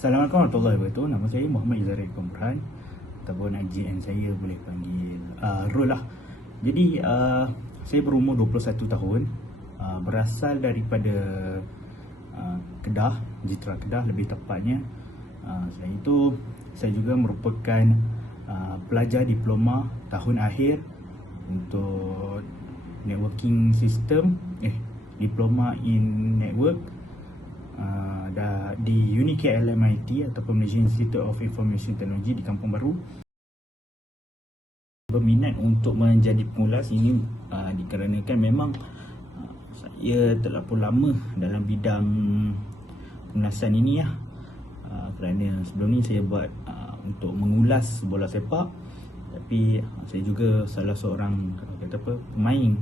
Assalamualaikum warahmatullahi wabarakatuh. Nama saya Muhammad Izari Komran ataupun IGN saya boleh panggil Rul lah. Jadi saya berumur 21 tahun, berasal daripada Kedah, Jitra Kedah lebih tepatnya. Saya juga merupakan pelajar diploma tahun akhir untuk networking system, diploma in network di UniKLMIT ataupun Malaysia Institute of Information Technology di Kampung Baru. Berminat untuk menjadi pengulas ini dikarenakan memang saya telah pun lama dalam bidang pengulasan ini kerana sebelum ni saya buat untuk mengulas bola sepak, tapi saya juga salah seorang pemain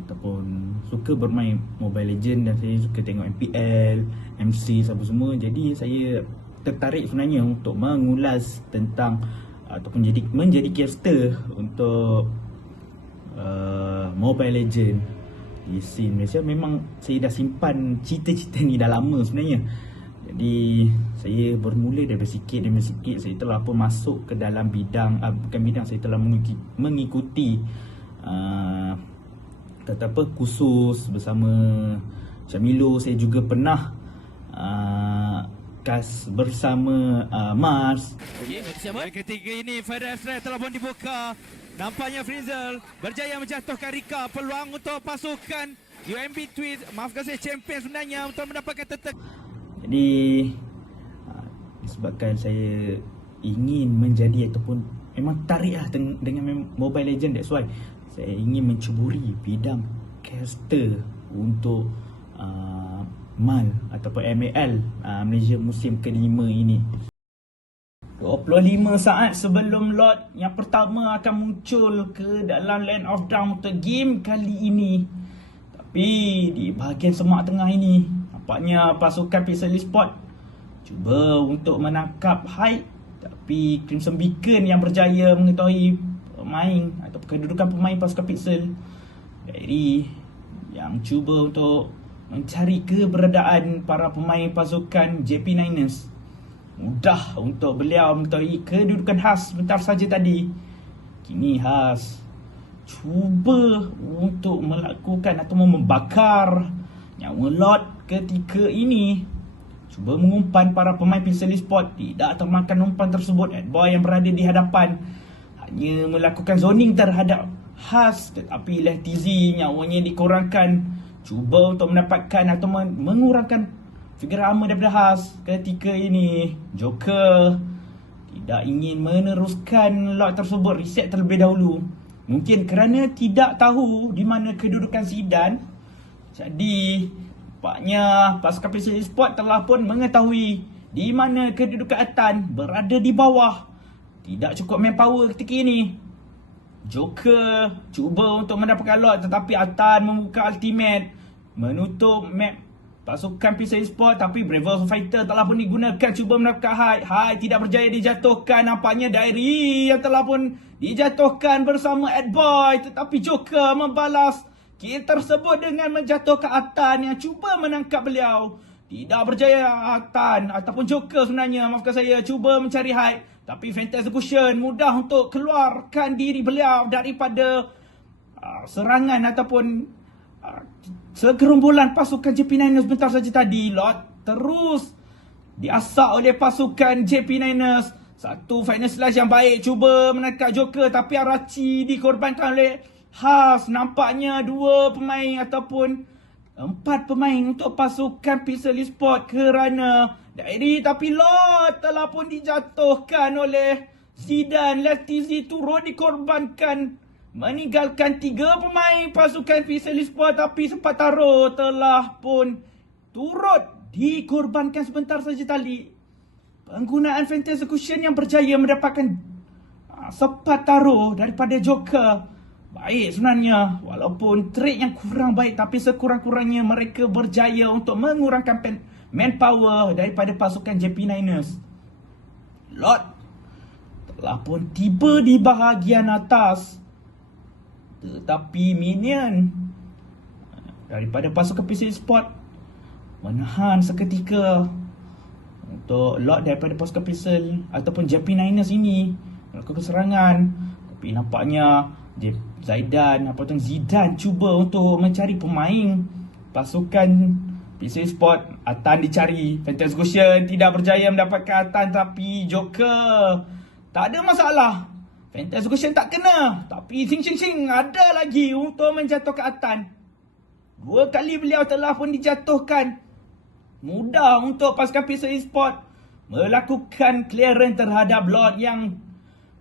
ataupun suka bermain Mobile Legend, dan saya suka tengok MPL, MC apa semua. Jadi saya tertarik sebenarnya untuk mengulas tentang ataupun menjadi caster untuk Mobile Legend di scene Malaysia. Memang saya dah simpan cita-cita ni dah lama sebenarnya. Jadi saya bermula dari sikit demi sikit. Saya telah pun masuk ke dalam bidang saya telah mengikuti kursus bersama Camilo. Saya juga pernah kas bersama Mars. Yang ketiga ini Federal Strike telah pun dibuka. Nampaknya Frinzel berjaya menjatuhkan Rika. Peluang untuk pasukan UMB Tweed, maafkan saya, champion sebenarnya untuk mendapatkan tetek. Jadi disebabkan saya ingin menjadi ataupun memang tarik dengan Mobile Legend, that's why saya ingin mencuburi bidang caster untuk MAL ataupun MAL Malaysia musim kelima ini. 25 saat sebelum lot yang pertama akan muncul ke dalam Land of Dawn untuk game kali ini. Tapi di bahagian semak tengah ini, nampaknya pasukan Pixel Esport cuba untuk menangkap Hyde, tapi Crimson Beacon yang berjaya mengetahui pemain atau kedudukan pemain pasukan Pixel. Jadi yang cuba untuk mencari keberadaan para pemain pasukan JP9ers. Mudah untuk beliau mengetahui kedudukan Has sebentar saja tadi. Kini Has cuba untuk melakukan atau membakar nyawa Lord ketika ini. Cuba mengumpan para pemain Pixel Esport, tidak termakan umpan tersebut. Adboy yang berada di hadapan hanya melakukan zoning terhadap Has, tetapi Lehtizi nyawanya dikurangkan. Cuba untuk mendapatkan atau mengurangkan figure armor daripada Has. Ketika ini Joker tidak ingin meneruskan lot tersebut, reset terlebih dahulu. Mungkin kerana tidak tahu di mana kedudukan Zidane. Jadi nampaknya pasukan Pixel Esport telah pun mengetahui di mana kedudukan Atan, berada di bawah. Tidak cukup manpower ketika ini. Joker cuba untuk mendapatkan lot, tetapi Atan membuka ultimate menutup map pasukan Pixel Esport. Tapi Brave Fighter telah pun digunakan, cuba mendapatkan Hyde. Hyde tidak berjaya dijatuhkan. Nampaknya Diary yang telah pun dijatuhkan bersama Adboy, tetapi Joker membalas kill tersebut dengan menjatuhkan Atan yang cuba menangkap beliau. Tidak berjaya Atan ataupun Joker sebenarnya, maafkan saya, cuba mencari Hyde, tapi Fantasy Execution mudah untuk keluarkan diri beliau daripada serangan ataupun segerombolan pasukan JP9ers sebentar saja tadi. Lot terus diasak oleh pasukan JP9ers. Satu final slash yang baik, cuba menangkap Joker, tapi Arachi dikorbankan oleh Has. Nampaknya 2 pemain ataupun 4 pemain untuk pasukan Pixel Esport kerana Diary, tapi Lot telah pun dijatuhkan oleh Zidane. Lehtizi turut dikorbankan, meninggalkan 3 pemain pasukan Pixel Esport, tapi Sepataro telah pun turut dikorbankan sebentar saja tadi. Penggunaan Fantasy Execution yang berjaya mendapatkan Sepataro daripada Joker. Baik sebenarnya, walaupun trade yang kurang baik, tapi sekurang-kurangnya mereka berjaya untuk mengurangkan manpower daripada pasukan JP9ers. Lot telah pun tiba di bahagian atas, tetapi minion daripada pasukan Pixel Esport menahan seketika untuk Lord daripada pasukan Pixel ataupun JP Niners ini melakukan serangan. Tapi nampaknya Zaidan ataupun Zidane cuba untuk mencari pemain pasukan Pixel Sport. Atan dicari, Fantasy Goshen tidak berjaya mendapatkan Atan, tapi Joker tak ada masalah. Fantasy Goshen tak kena, tapi Sing ada lagi untuk menjatuhkan Atan. 2 kali beliau telah pun dijatuhkan. Mudah untuk pasukan Pixel Sport melakukan clearance terhadap Lord yang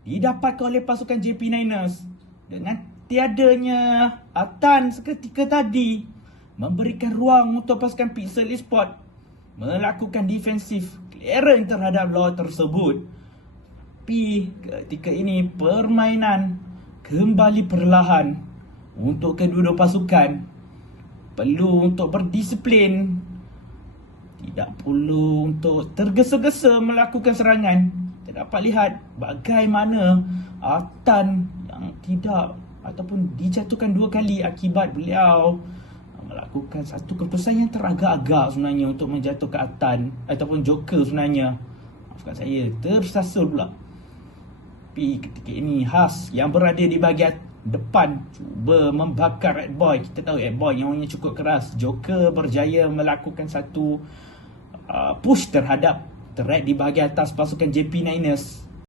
didapatkan oleh pasukan JP Niners. Dengan tiadanya Atan seketika tadi, memberikan ruang untuk pasukan Pixel Sport melakukan defensif clearance terhadap Lord tersebut. Tapi ketika ini permainan kembali perlahan untuk kedua-dua pasukan. Perlu untuk berdisiplin, tidak perlu untuk tergesa-gesa melakukan serangan. Kita dapat lihat bagaimana Atan yang tidak ataupun dijatuhkan 2 kali akibat beliau melakukan satu keputusan yang teragak-agak sebenarnya untuk menjatuhkan Atan ataupun Joker sebenarnya. Maafkan saya, tersasul pula. Tapi ketika ini Haas yang berada di bahagian depan cuba membakar Red Boy. Kita tahu Red Boy yang cukup keras. Joker berjaya melakukan satu push terhadap threat di bahagian atas pasukan JP Niners.